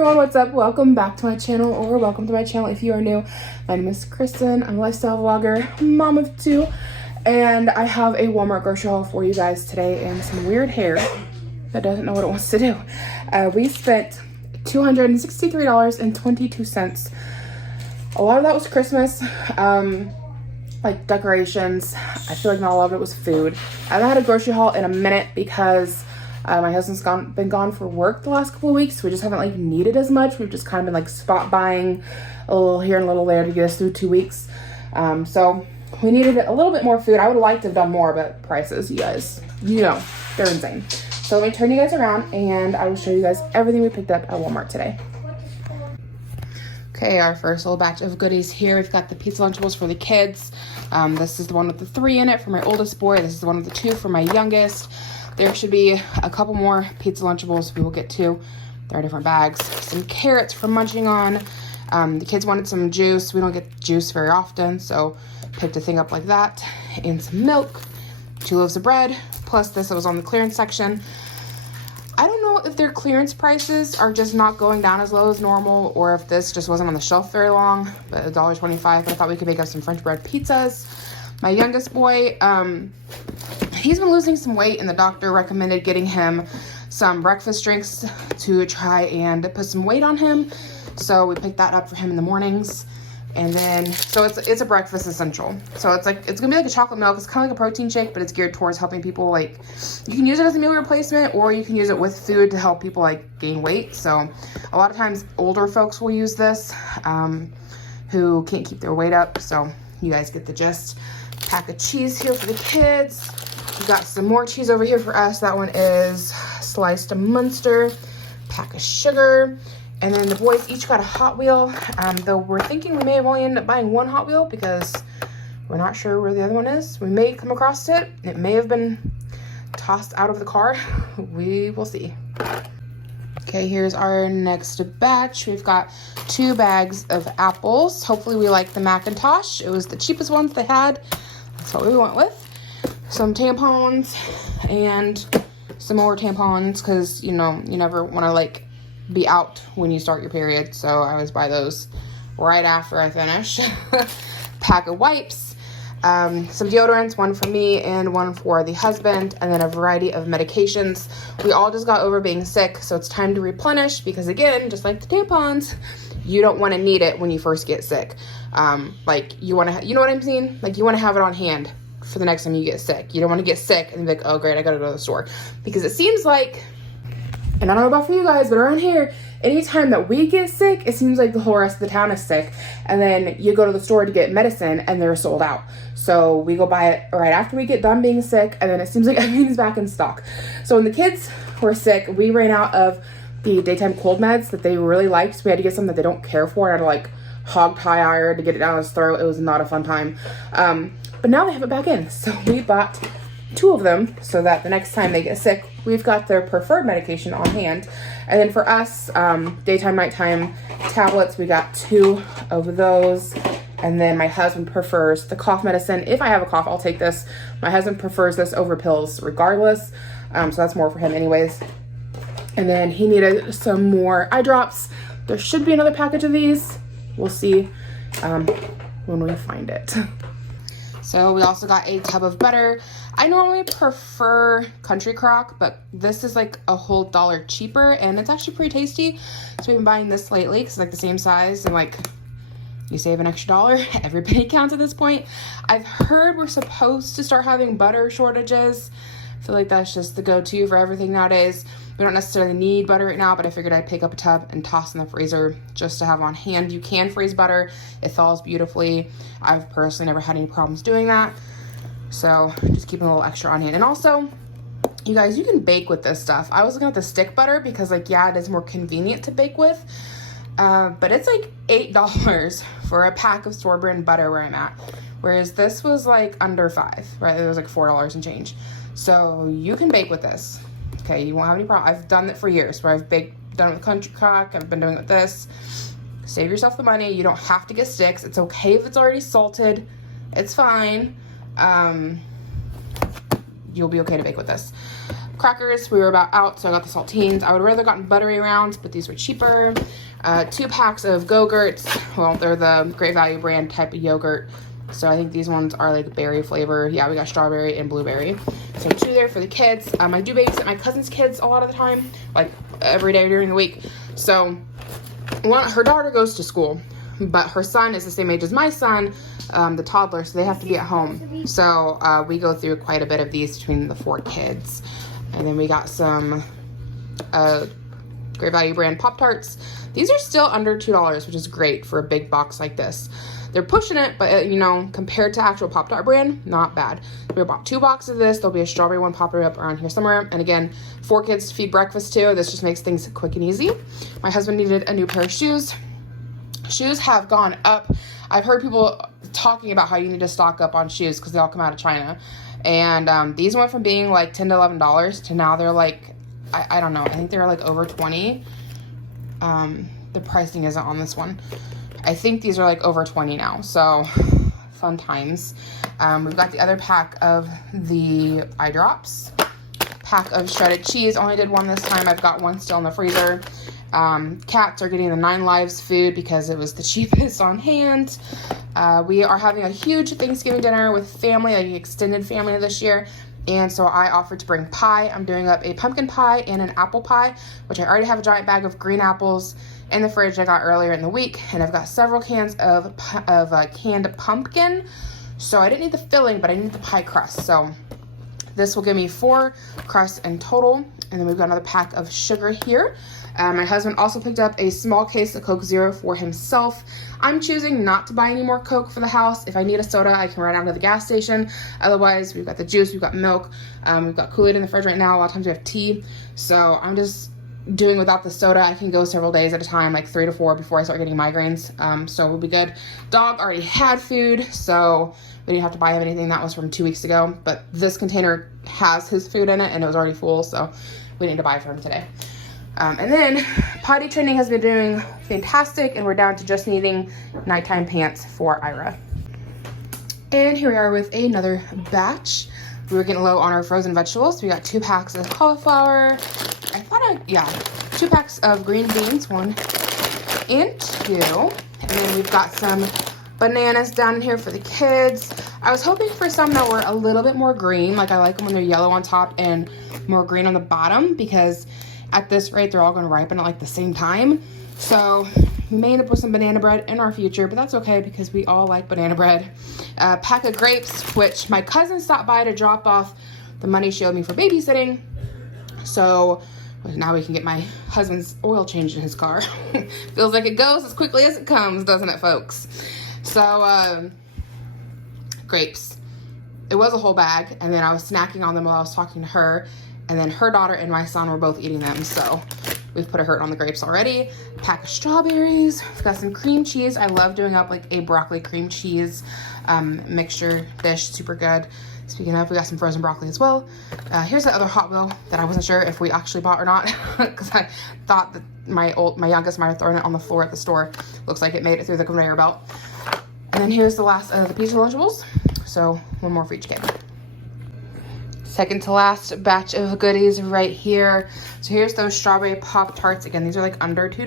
everyone, what's up? Welcome back to my channel, or welcome to my channel if you are new. My name is Cristin. I'm a lifestyle vlogger, mom of two, and I have a Walmart grocery haul for you guys today and some weird hair that doesn't know what it wants to do. We spent $263.22. A lot of that was Christmas, like decorations. I feel like not a lot of it was food. I haven't had a grocery haul in a minute because my husband's been gone for work the last couple of weeks. We just haven't like needed as much. We've just kind of been like spot buying a little here and a little there to get us through 2 weeks. So we needed a little bit more food. I would have liked to have done more, but prices, you guys, you know, they're insane. So let me turn you guys around and I will show you guys everything we picked up at Walmart today. Okay, our first little batch of goodies here. We've got the pizza Lunchables for the kids. This is the one with the 3 in it for my oldest boy. This is the one with the 2 for my youngest. There should be a couple more pizza Lunchables we will get to. There are different bags. Some carrots for munching on. The kids wanted some juice. We don't get juice very often, so picked a thing up like that. And some milk, 2 loaves of bread, plus this that was on the clearance section. I don't know if their clearance prices are just not going down as low as normal, or if this just wasn't on the shelf very long, but $1.25, but I thought we could make up some French bread pizzas. My youngest boy, he's been losing some weight, and the doctor recommended getting him some breakfast drinks to try and put some weight on him. So we picked that up for him in the mornings. And then, so it's a breakfast essential. So it's gonna be like a chocolate milk. It's kind of like a protein shake, but it's geared towards helping people, like, you can use it as a meal replacement, or you can use it with food to help people like gain weight. So a lot of times older folks will use this, who can't keep their weight up. So you guys get the gist. Pack of cheese here for the kids. We got some more cheese over here for us. That one is sliced Munster. Pack of sugar. And then the boys each got a Hot Wheel, though we're thinking we may have only ended up buying one Hot Wheel because we're not sure where the other one is. We may come across it. It may have been tossed out of the car. We will see. Okay, here's our next batch. We've got 2 bags of apples. Hopefully we like the Macintosh. It was the cheapest ones they had. That's what we went with. Some tampons and some more tampons because, you know, you never want to like be out when you start your period, so I always buy those right after I finish. Pack of wipes, some deodorants, one for me and one for the husband, and then a variety of medications. We all just got over being sick, so it's time to replenish because, again, just like the tampons, you don't want to need it when you first get sick. Like, you want to, you know what I'm saying? Like, you want to have it on hand for the next time you get sick. You don't want to get sick and be like, oh great, I gotta go to the store, because it seems like, and I don't know about for you guys, but around here, anytime that we get sick, it seems like the whole rest of the town is sick. And then you go to the store to get medicine and they're sold out. So we go buy it right after we get done being sick, and then it seems like everything's back in stock. So when the kids were sick, we ran out of the daytime cold meds that they really liked. So we had to get some that they don't care for. I had to like hog tie iron to get it down his throat. It was not a fun time. But now they have it back in. So we bought 2 of them so that the next time they get sick, we've got their preferred medication on hand. And then for us, daytime, nighttime tablets, we got 2 of those. And then my husband prefers the cough medicine. If I have a cough, I'll take this. My husband prefers this over pills regardless. So that's more for him anyways. And then he needed some more eye drops. There should be another package of these. We'll see when we find it. So we also got a tub of butter. I normally prefer Country Crock, but this is like a whole $1 cheaper, and it's actually pretty tasty. So we've been buying this lately because it's like the same size, and like you save an extra $1. Every penny counts at this point. I've heard we're supposed to start having butter shortages. I feel like that's just the go-to for everything nowadays. We don't necessarily need butter right now, but I figured I'd pick up a tub and toss in the freezer just to have on hand. You can freeze butter. It thaws beautifully. I've personally never had any problems doing that. So just keeping a little extra on hand. And also, you guys, you can bake with this stuff. I was looking at the stick butter because, like, yeah, it is more convenient to bake with. But it's like $8 for a pack of store brand butter where I'm at. Whereas this was like under $5, right? It was like $4 and change. So you can bake with this. Okay, you won't have any problem. I've done it for years where I've done it with Country Crock. I've been doing it with this. Save yourself the money. You don't have to get sticks. It's okay if it's already salted. It's fine. You'll be okay to bake with this. Crackers, we were about out, so I got the saltines. I would rather gotten buttery rounds, but these were cheaper. 2 packs of Go-Gurts. Well, they're the Great Value brand type of yogurt. So I think these ones are like berry flavor. Yeah, we got strawberry and blueberry. So 2 there for the kids. I do babysit my cousin's kids a lot of the time, like every day during the week. So her daughter goes to school, but her son is the same age as my son, the toddler, so they have to be at home. So we go through quite a bit of these between the 4 kids. And then we got some Great Value brand Pop-Tarts. These are still under $2, which is great for a big box like this. They're pushing it, but you know, compared to actual Pop-Tart brand, not bad. We bought 2 boxes of this. There'll be a strawberry one popping up around here somewhere. And again, 4 kids to feed breakfast too. This just makes things quick and easy. My husband needed a new pair of shoes. Shoes have gone up. I've heard people talking about how you need to stock up on shoes because they all come out of China. And these went from being like $10 to $11 to now they're like, I don't know, I think they're like over 20. The pricing isn't on this one. I think these are like over 20 now, so fun times. We've got the other pack of the eye drops. Pack of shredded cheese, only did 1 this time. I've got 1 still in the freezer. Cats are getting the 9 Lives food because it was the cheapest on hand. We are having a huge Thanksgiving dinner with family, like extended family this year. And so I offered to bring pie. I'm doing up a pumpkin pie and an apple pie, which I already have a giant bag of green apples in the fridge I got earlier in the week. And I've got several cans of canned pumpkin. So I didn't need the filling, but I need the pie crust. So this will give me 4 crusts in total. And then we've got another pack of sugar here. My husband also picked up a small case of Coke Zero for himself. I'm choosing not to buy any more Coke for the house. If I need a soda, I can run down to the gas station. Otherwise, we've got the juice, we've got milk, we've got Kool-Aid in the fridge right now. A lot of times we have tea. So I'm just doing without the soda. I can go several days at a time, like 3 to 4 before I start getting migraines. So we'll be good. Dog already had food, so we didn't have to buy him anything. That was from 2 weeks ago. But this container has his food in it, and it was already full, so we didn't need to buy for him today. And then potty training has been doing fantastic, and we're down to just needing nighttime pants for Ira. And here we are with another batch. We were getting low on our frozen vegetables. We got 2 packs of cauliflower. 2 packs of green beans, 1 and 2. And then we've got some bananas down in here for the kids. I was hoping for some that were a little bit more green. Like I like them when they're yellow on top and more green on the bottom, because at this rate, they're all going to ripen at like the same time. So we may end up with some banana bread in our future, but that's okay because we all like banana bread. A pack of grapes, which my cousin stopped by to drop off the money she owed me for babysitting. So now we can get my husband's oil changed in his car. Feels like it goes as quickly as it comes, doesn't it, folks? So grapes. It was a whole bag, and then I was snacking on them while I was talking to her. And then her daughter and my son were both eating them, so we've put a hurt on the grapes already. Pack of strawberries. We've got some cream cheese. I love doing up like a broccoli cream cheese mixture dish. Super good. Speaking of, we got some frozen broccoli as well. Here's the other Hot Wheel that I wasn't sure if we actually bought or not, because I thought that my youngest might have thrown it on the floor at the store. Looks like it made it through the conveyor belt. And then here's the last of the pizza Lunchables. So 1 more for each kid. Second to last batch of goodies right here. So here's those strawberry Pop-Tarts. Again, these are like under $2,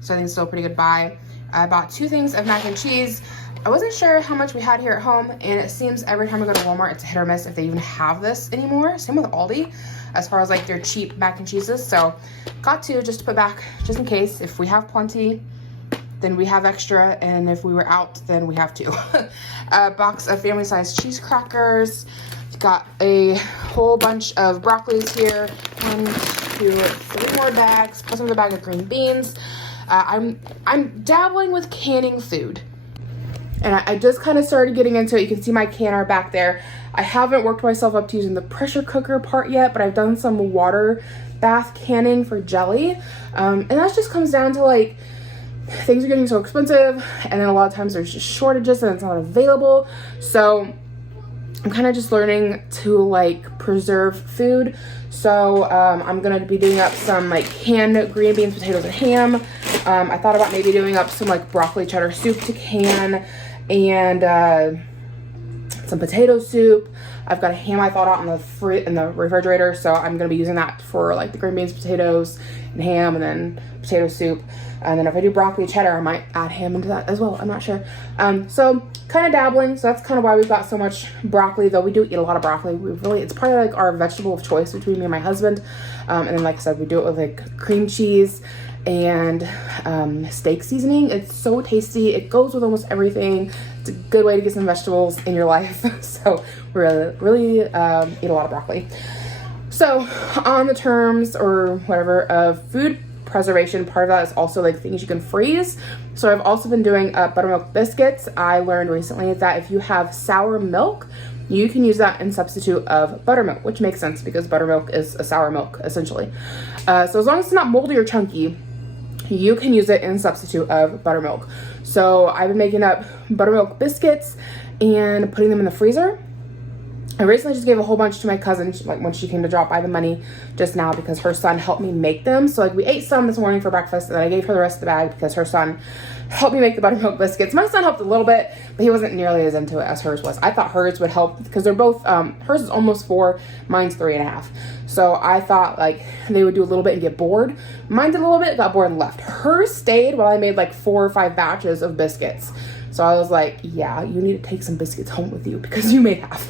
so I think it's still a pretty good buy. I bought 2 things of mac and cheese. I wasn't sure how much we had here at home, and it seems every time I go to Walmart, it's a hit or miss if they even have this anymore. Same with Aldi, as far as like their cheap mac and cheeses. So got 2 just to put back, just in case. If we have plenty, then we have extra, and if we were out, then we have 2. A box of family-sized cheese crackers. Got a whole bunch of broccolis here. 1, 2, 3 more bags, plus another bag of green beans. I'm dabbling with canning food, and I just kind of started getting into it. You can see my canner back there. I haven't worked myself up to using the pressure cooker part yet, but I've done some water bath canning for jelly, and that just comes down to like things are getting so expensive, and then a lot of times there's just shortages and it's not available. So I'm kind of just learning to like preserve food. So I'm gonna be doing up some like canned green beans, potatoes, and ham. I thought about maybe doing up some like broccoli cheddar soup to can, and some potato soup. I've got a ham I thawed out in the refrigerator, so I'm gonna be using that for like the green beans, potatoes, and ham, and then potato soup. And then if I do broccoli cheddar, I might add ham into that as well. I'm not sure. So kind of dabbling. So that's kind of why we've got so much broccoli, though we do eat a lot of broccoli. It's probably like our vegetable of choice between me and my husband. And then like I said, we do it with like cream cheese and steak seasoning. It's so tasty. It goes with almost everything. It's a good way to get some vegetables in your life. So we really eat a lot of broccoli. So on the terms or whatever of food preservation, part of that is also like things you can freeze. So I've also been doing buttermilk biscuits. I learned recently that if you have sour milk, you can use that in substitute of buttermilk, which makes sense because buttermilk is a sour milk essentially. So as long as it's not moldy or chunky, you can use it in substitute of buttermilk. So I've been making up buttermilk biscuits and putting them in the freezer. I recently just gave a whole bunch to my cousin, like when she came to drop by the money just now, because her son helped me make them. So like we ate some this morning for breakfast, and then I gave her the rest of the bag because her son helped me make the buttermilk biscuits. My son helped a little bit, but he wasn't nearly as into it as hers was. I thought hers would help because they're both, hers is almost 4, mine's 3.5. So I thought like they would do a little bit and get bored. Mine did a little bit, got bored and left. Hers stayed while I made like 4 or 5 batches of biscuits. So I was like, yeah, you need to take some biscuits home with you because you made half.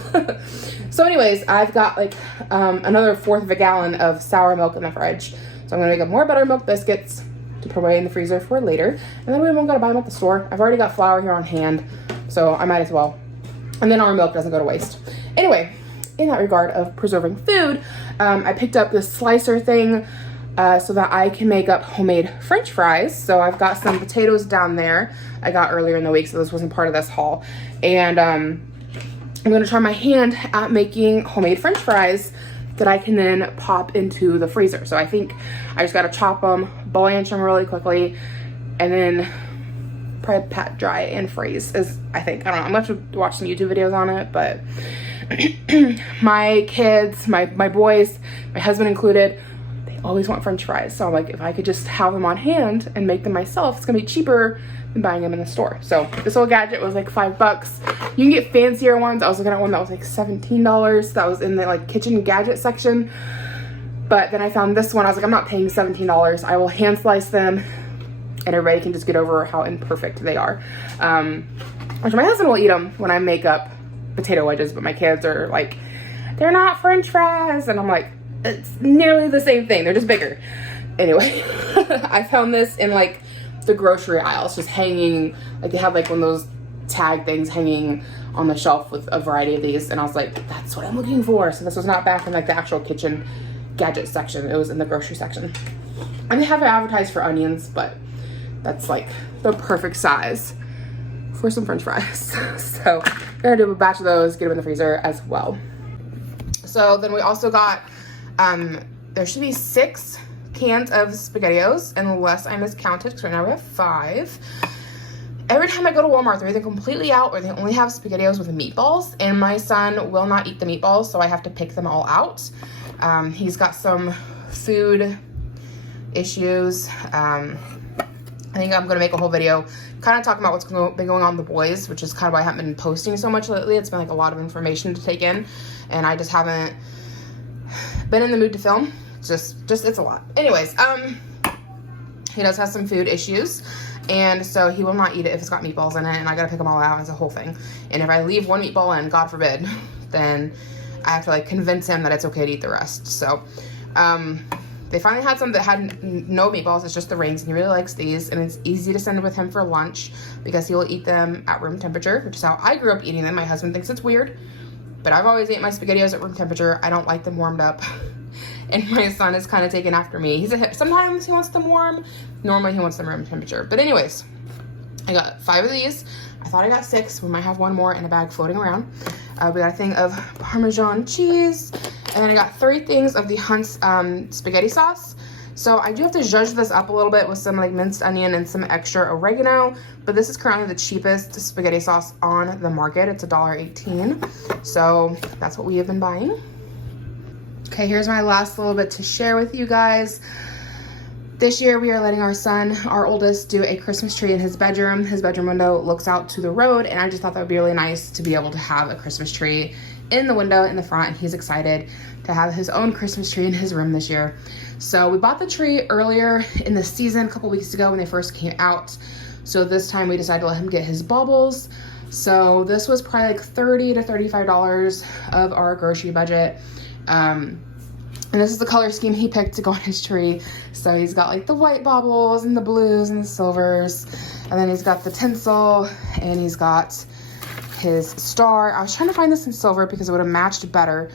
So anyways, I've got like another 1/4 of a gallon of sour milk in the fridge. So I'm gonna make up more buttermilk biscuits to put away in the freezer for later. And then we won't gotta buy them at the store. I've already got flour here on hand, so I might as well. And then our milk doesn't go to waste. Anyway, in that regard of preserving food, I picked up this slicer thing so that I can make up homemade French fries. So I've got some potatoes down there I got earlier in the week, so this wasn't part of this haul. And I'm gonna try my hand at making homemade French fries that I can then pop into the freezer. So I think I just gotta chop them, blanch them really quickly, and then probably pat dry and freeze is, I think. I don't know, I'm gonna have to watch some YouTube videos on it, but my kids, my boys, my husband included, they always want French fries. So I'm like, if I could just have them on hand and make them myself, it's gonna be cheaper than buying them in the store. So this little gadget was like $5. You can get fancier ones. I was looking at one that was like $17. That was in the like kitchen gadget section. But then I found this one. I was like, I'm not paying $17. I will hand slice them and everybody can just get over how imperfect they are. Which my husband will eat them when I make up potato wedges, but my kids are like, they're not French fries. And I'm like, it's nearly the same thing. They're just bigger. Anyway, I found this in like the grocery aisles, just hanging, like they have like one of those tag things hanging on the shelf with a variety of these, and I was like, that's what I'm looking for. So this was not back in like the actual kitchen gadget section, it was in the grocery section. And they have it advertised for onions, but that's like the perfect size for some French fries. So we're gonna do a batch of those, get them in the freezer as well. So then we also got there should be 6 cans of SpaghettiOs, unless I miscounted, because right now we have 5. Every time I go to Walmart, they're either completely out or they only have SpaghettiOs with meatballs, and my son will not eat the meatballs, so I have to pick them all out. He's got some food issues. I think I'm going to make a whole video kind of talking about what's been going on with the boys, which is kind of why I haven't been posting so much lately. It's been like a lot of information to take in, and I just haven't been in the mood to film. Just it's a lot. Anyways, he does have some food issues, and so he will not eat it if it's got meatballs in it, and I gotta pick them all out as a whole thing. And if I leave one meatball in, God forbid, then I have to like convince him that it's okay to eat the rest. So they finally had some that had no meatballs. It's just the rings, and he really likes these, and it's easy to send with him for lunch because he will eat them at room temperature, which is how I grew up eating them. My husband thinks it's weird, but I've always ate my SpaghettiOs at room temperature. I don't like them warmed up. And my son is kind of taken after me. Sometimes he wants them warm. Normally he wants them room temperature. But anyways, I got 5 of these. I thought I got 6. We might have one more in a bag floating around. We got a thing of Parmesan cheese. And then I got 3 things of the Hunt's spaghetti sauce. So I do have to zhuzh this up a little bit with some like minced onion and some extra oregano. But this is currently the cheapest spaghetti sauce on the market. It's $1.18. So that's what we have been buying. Okay, here's my last little bit to share with you guys. This year we are letting our son, our oldest, do a Christmas tree in his bedroom. His bedroom window looks out to the road, and I just thought that would be really nice to be able to have a Christmas tree in the window in the front, and he's excited to have his own Christmas tree in his room this year. So we bought the tree earlier in the season, a couple weeks ago when they first came out. So this time we decided to let him get his baubles. So this was probably like $30 to $35 of our grocery budget. And this is the color scheme he picked to go on his tree. So he's got like the white baubles and the blues and the silvers. And then he's got the tinsel and he's got his star. I was trying to find this in silver because it would have matched better.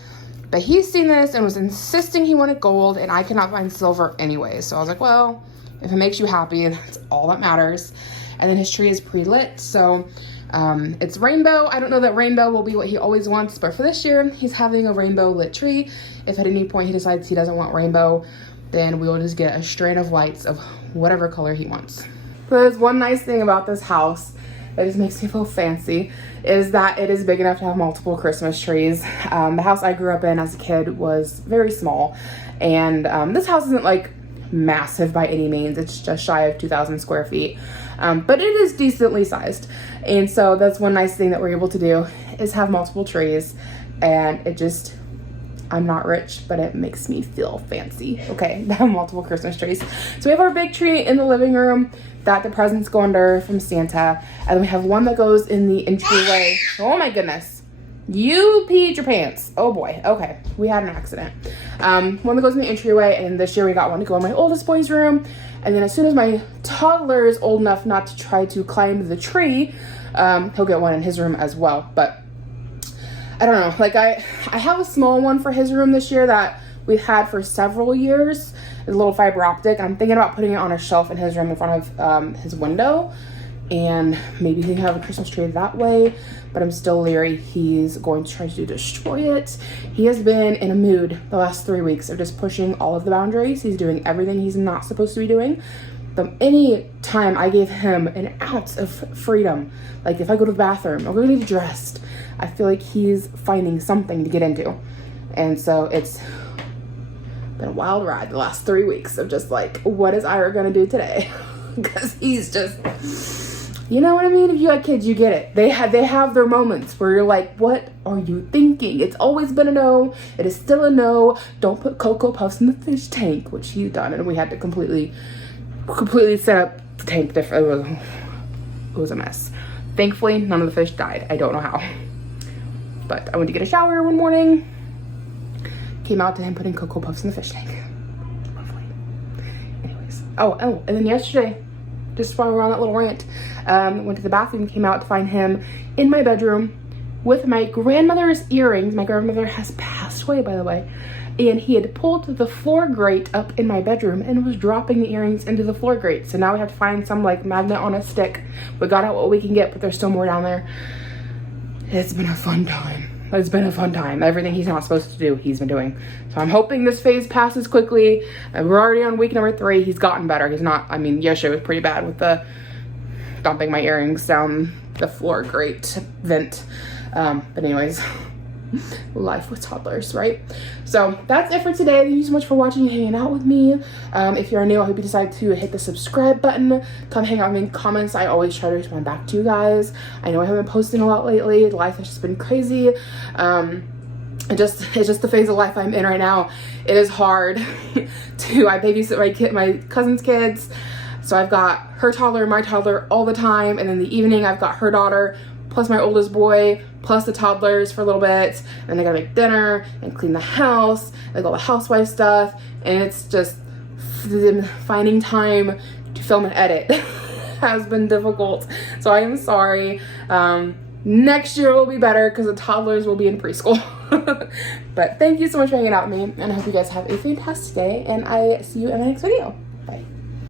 But he's seen this and was insisting he wanted gold, and I cannot find silver anyway. So I was like, well, if it makes you happy, that's all that matters. And then his tree is pre-lit. So it's rainbow. I don't know that rainbow will be what he always wants, but for this year, he's having a rainbow lit tree. If at any point he decides he doesn't want rainbow, then we will just get a strain of lights of whatever color he wants. But there's one nice thing about this house that just makes me feel fancy, is that it is big enough to have multiple Christmas trees. The house I grew up in as a kid was very small, and this house isn't like massive by any means. It's just shy of 2,000 square feet, but it is decently sized. And so that's one nice thing that we're able to do, is have multiple trees. And it just, I'm not rich, but it makes me feel fancy, okay, to have multiple Christmas trees. So we have our big tree in the living room that the presents go under from Santa. And then we have one that goes in the entryway. Oh my goodness. You peed your pants. Oh boy. Okay. We had an accident. One that goes in the entryway, and this year we got one to go in my oldest boy's room. And then as soon as my toddler is old enough not to try to climb the tree, he'll get one in his room as well. But I don't know. Like I have a small one for his room this year that we've had for several years. It's a little fiber optic. I'm thinking about putting it on a shelf in his room in front of his window. And maybe he can have a Christmas tree that way, but I'm still leery he's going to try to destroy it. He has been in a mood the last 3 weeks of just pushing all of the boundaries. He's doing everything he's not supposed to be doing. But any time I gave him an ounce of freedom, like if I go to the bathroom or go to get dressed, I feel like he's finding something to get into. And so it's been a wild ride the last 3 weeks of just like, what is Ira gonna do today? Because he's just, you know what I mean? If you have kids, you get it. They have their moments where you're like, what are you thinking? It's always been a no. It is still a no. Don't put Cocoa Puffs in the fish tank, which he's done. And we had to completely set up the tank different. It was a mess. Thankfully, none of the fish died. I don't know how. But I went to get a shower one morning. Came out to him putting Cocoa Puffs in the fish tank. Lovely. Anyways. Oh, and then yesterday, just while we were on that little rant, went to the bathroom, came out to find him in my bedroom with my grandmother's earrings. My grandmother has passed away, by the way. And he had pulled the floor grate up in my bedroom and was dropping the earrings into the floor grate. So now we have to find some like magnet on a stick. We got out what we can get, but there's still more down there. It's been a fun time. It's been a fun time. Everything he's not supposed to do, he's been doing. So I'm hoping this phase passes quickly. We're already on week number 3. He's gotten better. He's not, I mean, yesterday was pretty bad with the dumping my earrings down the floor grate vent. But anyways, life with toddlers, right? So that's it for today. Thank you so much for watching and hanging out with me. If you're new, I hope you decide to hit the subscribe button. Come hang out with me in comments. I always try to respond back to you guys. I know I haven't been posting a lot lately. Life has just been crazy. It's just the phase of life I'm in right now. It is hard I babysit my cousin's kids. So I've got her toddler, my toddler all the time. And in the evening, I've got her daughter, plus my oldest boy, plus the toddlers for a little bit. And then I gotta make dinner and clean the house, like all the housewife stuff. And it's just finding time to film and edit has been difficult. So I am sorry. Next year will be better because the toddlers will be in preschool. But thank you so much for hanging out with me. And I hope you guys have a fantastic day. And I see you in the next video. Bye.